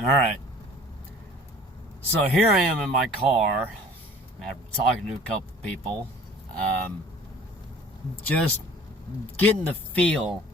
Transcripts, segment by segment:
All right. So here I am in my car after talking to a couple people, just getting the feel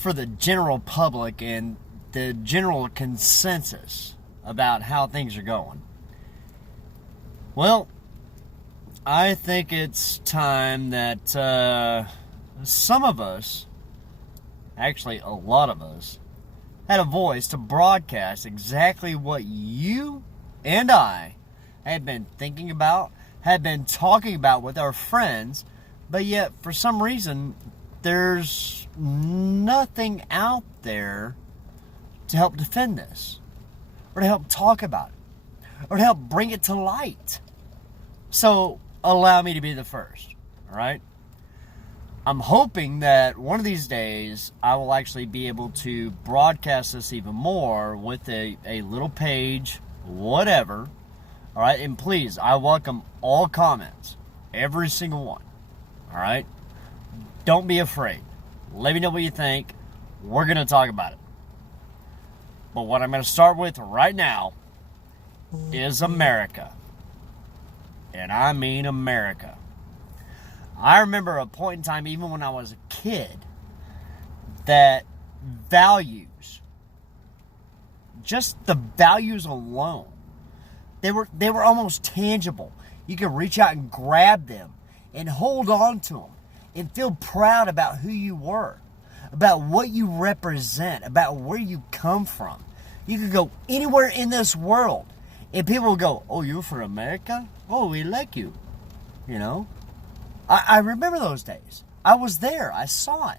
for the general public and the general consensus about how things are going. Well, I think it's time that some of us, actually a lot of us, had a voice to broadcast exactly what you and I had been thinking about, had been talking about with our friends, but yet for some reason there's nothing out there to help defend this, or to help talk about it, or to help bring it to light. So allow me to be the first, all right? I'm hoping that one of these days I will actually be able to broadcast this even more with a little page, whatever. All right, and please, I welcome all comments, every single one. All right, don't be afraid. Let me know what you think. We're going to talk about it. But what I'm going to start with right now is America. And I mean America. I remember a point in time, even when I was a kid, that values, just the values alone, they were almost tangible. You could reach out and grab them and hold on to them and feel proud about who you were, about what you represent, about where you come from. You could go anywhere in this world and people will go, "Oh, you're from America? Oh, we like you," you know? I remember those days. I was there. I saw it.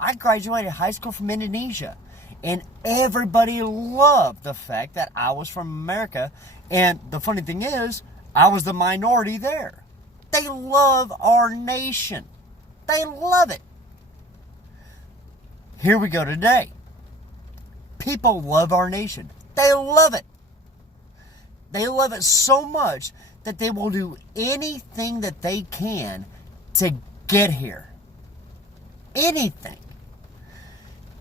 I graduated high school from Indonesia. And everybody loved the fact that I was from America. And the funny thing is, I was the minority there. They love our nation. They love it. Here we go today. People love our nation. They love it. They love it so much that they will do anything that they can to get here. Anything.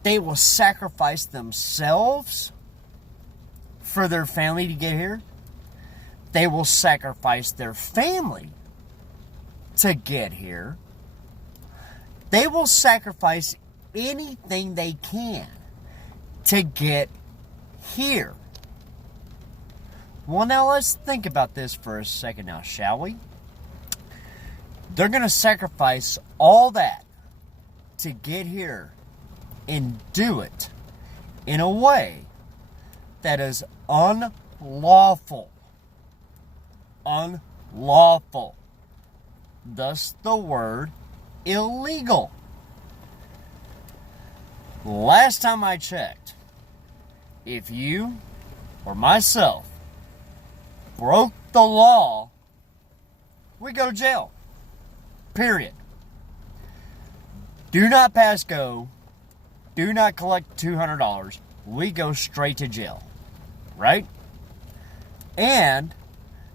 They will sacrifice themselves for their family to get here. They will sacrifice their family to get here. They will sacrifice anything they can to get here. Well, now let's think about this for a second now, shall we? They're going to sacrifice all that to get here and do it in a way that is unlawful. Unlawful. Thus the word illegal. Last time I checked, if you or myself broke the law, we go to jail. Period. Do not pass go. Do not collect $200. We go straight to jail. Right? And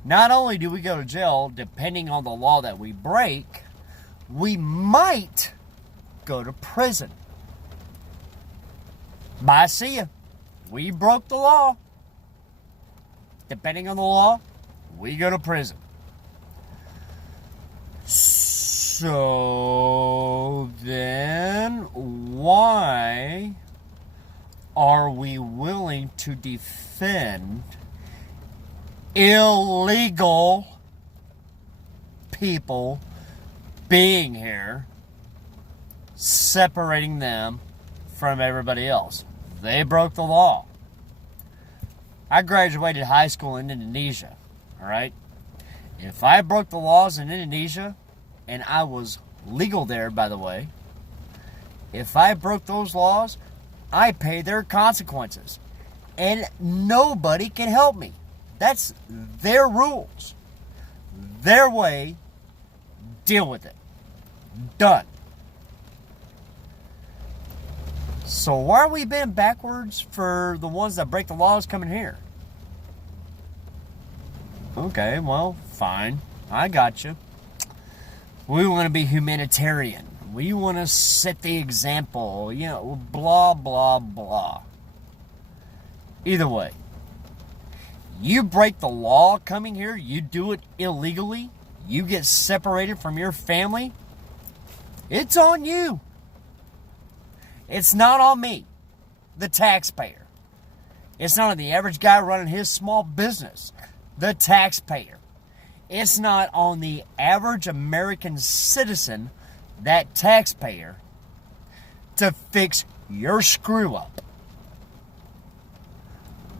not only do we go to jail, depending on the law that we break, we might go to prison. Bye, see ya. We broke the law. Depending on the law, we go to prison. So then, why are we willing to defend illegal people being here, separating them from everybody else? They broke the law. I graduated high school in Indonesia, all right? If I broke the laws in Indonesia, and I was legal there, by the way, if I broke those laws, I pay their consequences. And nobody can help me. That's their rules. Their way. Deal with it. Done. So why are we bent backwards for the ones that break the laws coming here? Okay, well, fine. I got you. We want to be humanitarian. We want to set the example, blah, blah, blah. Either way, you break the law coming here, you do it illegally, you get separated from your family, it's on you. It's not on me, the taxpayer. It's not on the average guy running his small business, the taxpayer. It's not on the average American citizen, that taxpayer, to fix your screw up.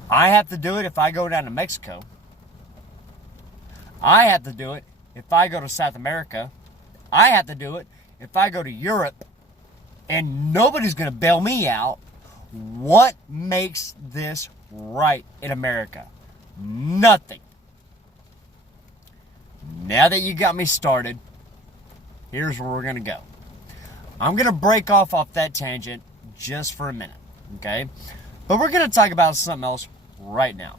I have to do it if I go down to Mexico. I have to do it if I go to South America. I have to do it if I go to Europe. And nobody's going to bail me out. What makes this right in America? Nothing. Now that you got me started, here's where we're going to go. I'm going to break off that tangent just for a minute, okay? But we're going to talk about something else right now.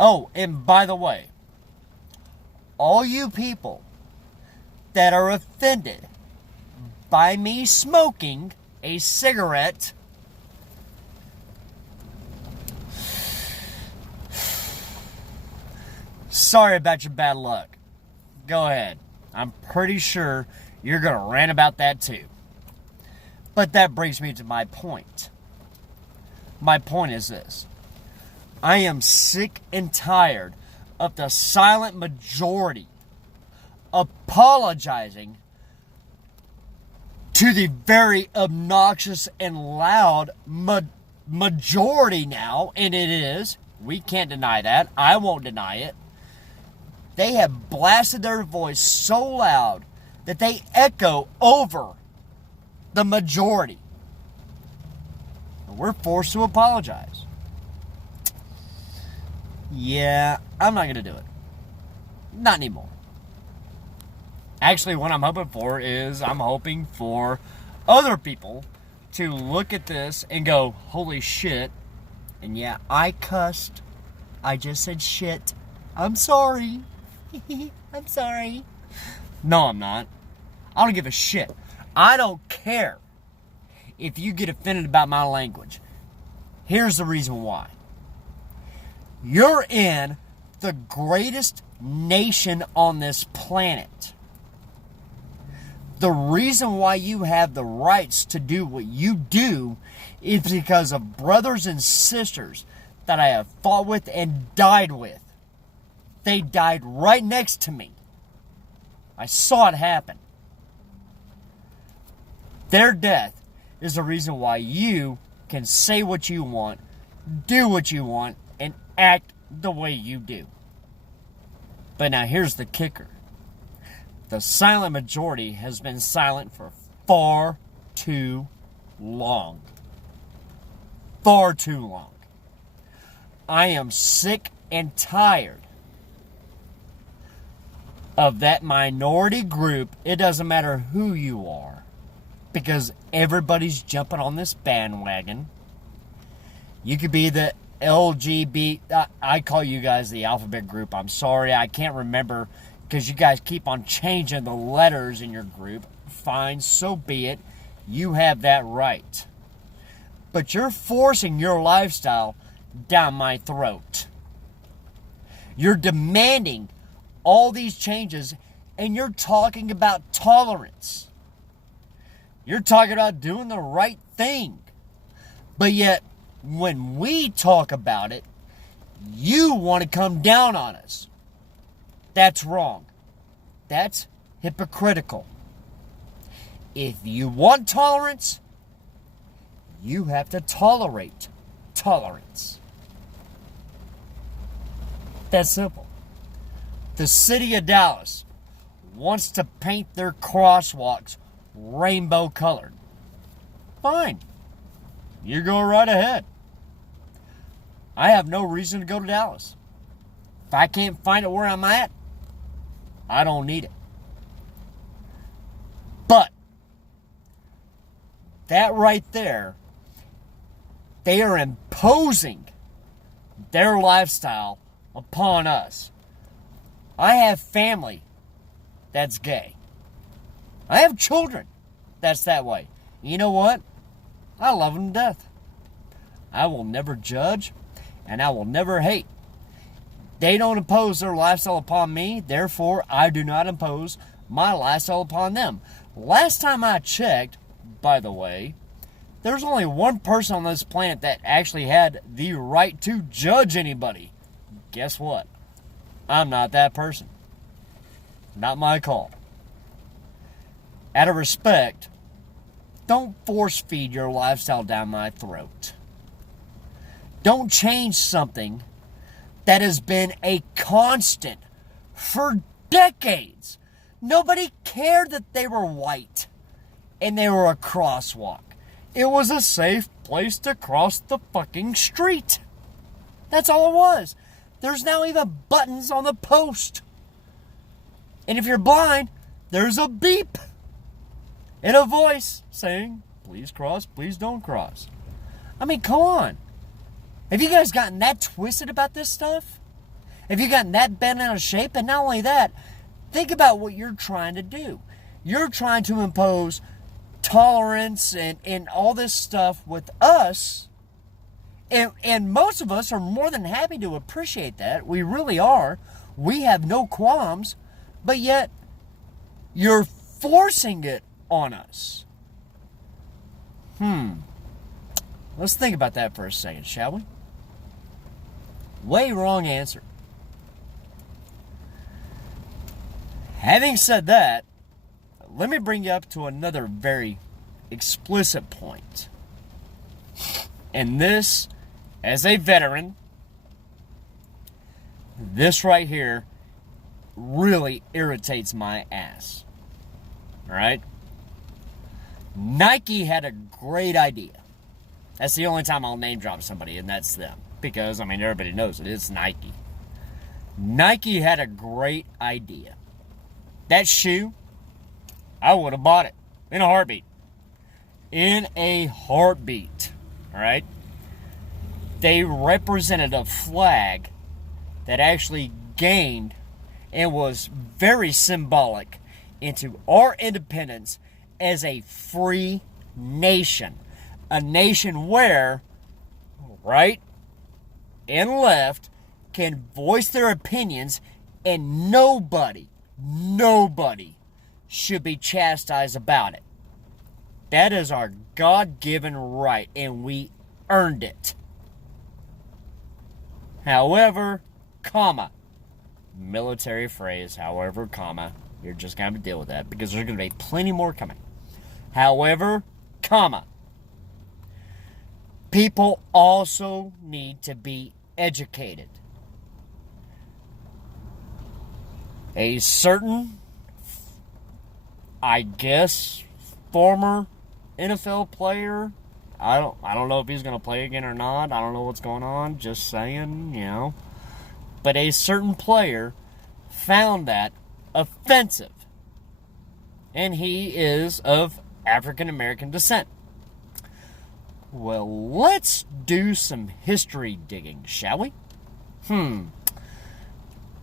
Oh, and by the way, all you people that are offended by me smoking a cigarette, sorry about your bad luck. Go ahead. I'm pretty sure you're going to rant about that too. But that brings me to my point. My point is this. I am sick and tired of the silent majority apologizing to the very obnoxious and loud majority now, and it is. We can't deny that. I won't deny it. They have blasted their voice so loud that they echo over the majority. And we're forced to apologize. Yeah, I'm not going to do it. Not anymore. Actually, what I'm hoping for is I'm hoping for other people to look at this and go, holy shit. And yeah, I cussed. I just said shit. I'm sorry. I'm sorry. No, I'm not. I don't give a shit. I don't care if you get offended about my language. Here's the reason why. You're in the greatest nation on this planet. The reason why you have the rights to do what you do is because of brothers and sisters that I have fought with and died with. They died right next to me. I saw it happen. Their death is the reason why you can say what you want, do what you want, and act the way you do. But now here's the kicker. The silent majority has been silent for far too long. Far too long. I am sick and tired of that minority group. It doesn't matter who you are, because everybody's jumping on this bandwagon. You could be the LGBT, I call you guys the alphabet group. I'm sorry, I can't remember because you guys keep on changing the letters in your group. Fine, so be it. You have that right. But you're forcing your lifestyle down my throat. You're demanding all these changes, and you're talking about tolerance. You're talking about doing the right thing. But yet, when we talk about it, you want to come down on us. That's wrong. That's hypocritical. If you want tolerance, you have to tolerate tolerance. That's simple. The city of Dallas wants to paint their crosswalks rainbow colored. Fine. You go right ahead. I have no reason to go to Dallas. If I can't find it where I'm at, I don't need it. But that right there, they are imposing their lifestyle upon us. I have family that's gay. I have children that's that way. You know what? I love them to death. I will never judge, and I will never hate. They don't impose their lifestyle upon me, therefore I do not impose my lifestyle upon them. Last time I checked, by the way, there's only one person on this planet that actually had the right to judge anybody. Guess what? I'm not that person. Not my call. Out of respect, don't force feed your lifestyle down my throat. Don't change something that has been a constant for decades. Nobody cared that they were white and they were a crosswalk. It was a safe place to cross the fucking street. That's all it was. There's now even buttons on the post. And if you're blind, there's a beep and a voice saying, please cross, please don't cross. I mean, come on. Have you guys gotten that twisted about this stuff? Have you gotten that bent out of shape? And not only that, think about what you're trying to do. You're trying to impose tolerance and all this stuff with us. And most of us are more than happy to appreciate that. We really are. We have no qualms. But yet, you're forcing it on us. Let's think about that for a second, shall we? Way wrong answer. Having said that, let me bring you up to another very explicit point. And this, as a veteran, this right here really irritates my ass. Alright? Nike had a great idea. That's the only time I'll name drop somebody, and that's them. Because, I mean, everybody knows it. It's Nike. Nike had a great idea. That shoe, I would have bought it in a heartbeat. In a heartbeat. Alright? They represented a flag that actually gained and was very symbolic into our independence as a free nation. A nation where right and left can voice their opinions and nobody should be chastised about it. That is our God-given right, and we earned it. However, comma, military phrase, however, comma, you're just going to have to deal with that because there's going to be plenty more coming. However, comma, people also need to be educated. A certain, I guess, former NFL player, I don't know if he's going to play again or not. I don't know what's going on. Just saying, you know. But a certain player found that offensive. And he is of African American descent. Well, let's do some history digging, shall we?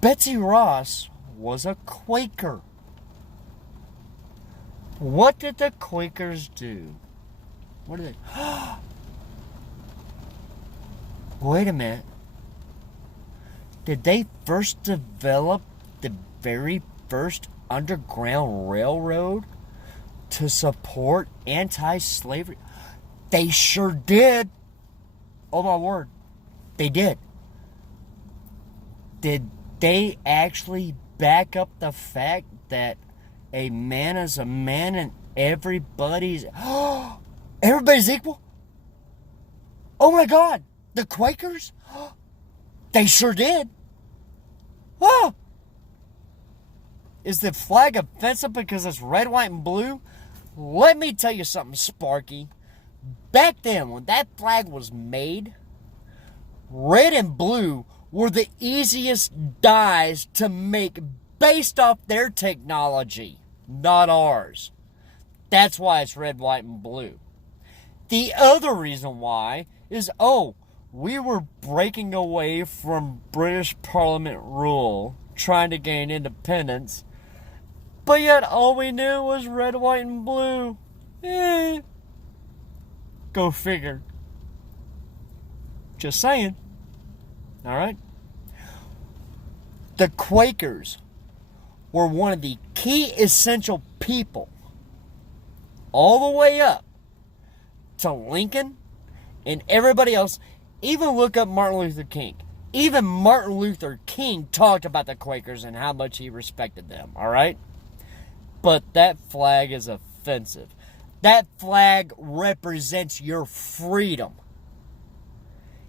Betsy Ross was a Quaker. What did the Quakers do? What did they... Wait a minute. Did they first develop the very first Underground Railroad to support anti-slavery? They sure did. Oh my word. They did. Did they actually back up the fact that a man is a man and everybody's equal? Oh my God. The Quakers? They sure did. Oh. Is the flag offensive because it's red, white, and blue? Let me tell you something, Sparky. Back then, when that flag was made, red and blue were the easiest dyes to make based off their technology, not ours. That's why it's red, white, and blue. The other reason why is, we were breaking away from British Parliament rule, trying to gain independence, but yet all we knew was red, white, and blue. Go figure. Just saying. All right? The Quakers were one of the key essential people all the way up to Lincoln and everybody else. Even look up Martin Luther King. Even Martin Luther King talked about the Quakers and how much he respected them, all right? But that flag is offensive. That flag represents your freedom.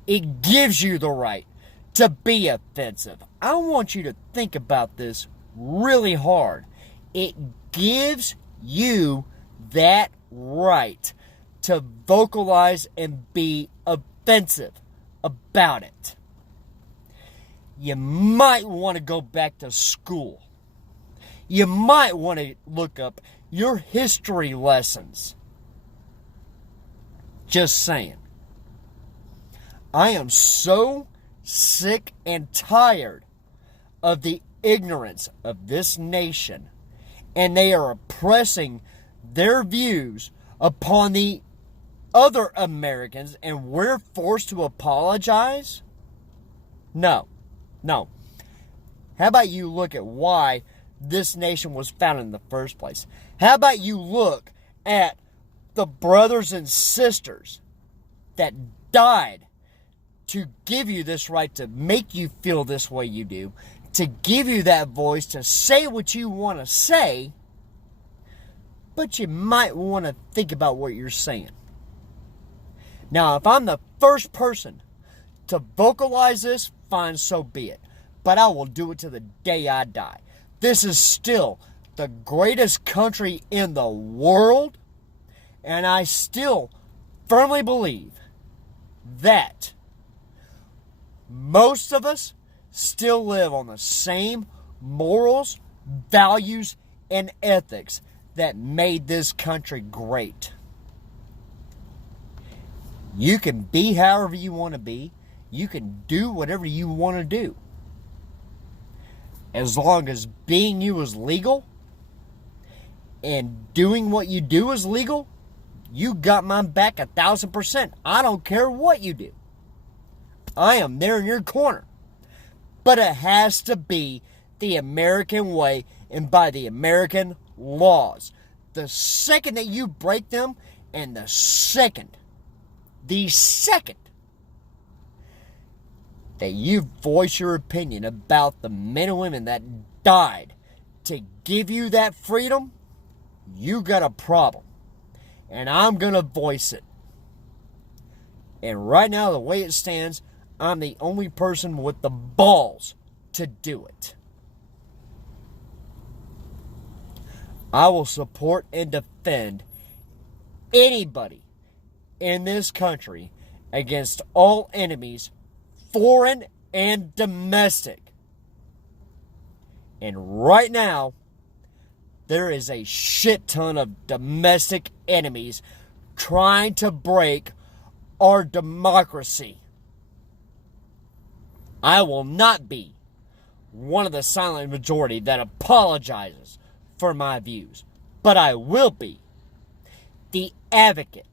It gives you the right to be offensive. I want you to think about this really hard. It gives you that right to vocalize and be offensive about it. You might want to go back to school. You might want to look up your history lessons. Just saying. I am so sick and tired of the ignorance of this nation, and they are oppressing their views upon the other Americans, and we're forced to apologize? No. How about you look at why this nation was founded in the first place? How about you look at the brothers and sisters that died to give you this right, to make you feel this way you do, to give you that voice, to say what you want to say, but you might want to think about what you're saying. Now, if I'm the first person to vocalize this, fine, so be it. But I will do it to the day I die. This is still the greatest country in the world, and I still firmly believe that most of us still live on the same morals, values, and ethics that made this country great. You can be however you want to be. You can do whatever you want to do. As long as being you is legal and doing what you do is legal, you got my back 1,000%. I don't care what you do. I am there in your corner. But it has to be the American way and by the American laws. The second that you break them, and the second that you voice your opinion about the men and women that died to give you that freedom, you got a problem. And I'm going to voice it. And right now, the way it stands, I'm the only person with the balls to do it. I will support and defend anybody in this country against all enemies, foreign and domestic. And right now, there is a shit ton of domestic enemies trying to break our democracy. I will not be one of the silent majority that apologizes for my views, but I will be the advocate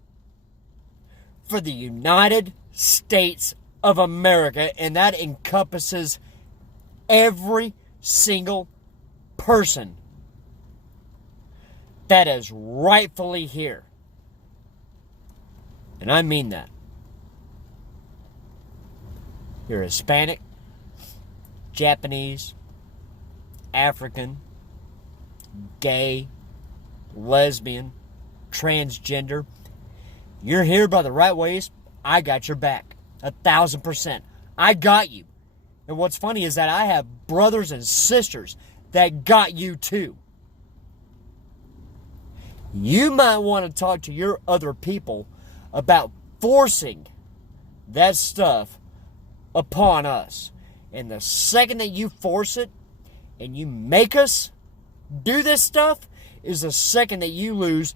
for the United States of America, and that encompasses every single person that is rightfully here. And I mean that. You're Hispanic, Japanese, African, gay, lesbian, transgender. You're here by the right ways, I got your back. 1,000%. I got you. And what's funny is that I have brothers and sisters that got you too. You might want to talk to your other people about forcing that stuff upon us. And the second that you force it and you make us do this stuff is the second that you lose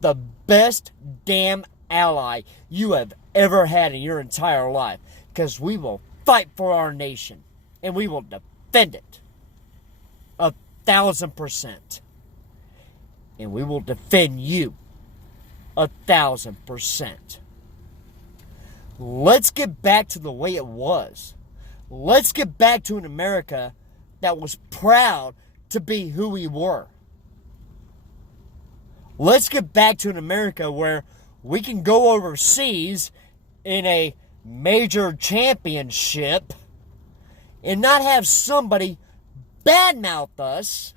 the best damn ally you have ever had in your entire life. Because we will fight for our nation and we will defend it 1,000%. And we will defend you 1,000%. Let's get back to the way it was. Let's get back to an America that was proud to be who we were. Let's get back to an America where we can go overseas in a major championship and not have somebody badmouth us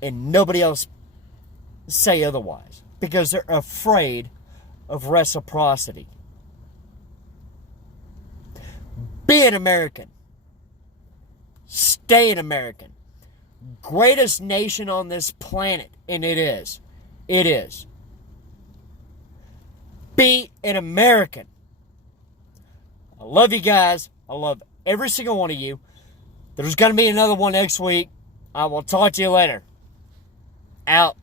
and nobody else say otherwise because they're afraid of reciprocity. Be an American. Stay an American. Greatest nation on this planet, and it is. It is. Be an American. I love you guys. I love every single one of you. There's going to be another one next week. I will talk to you later. Out.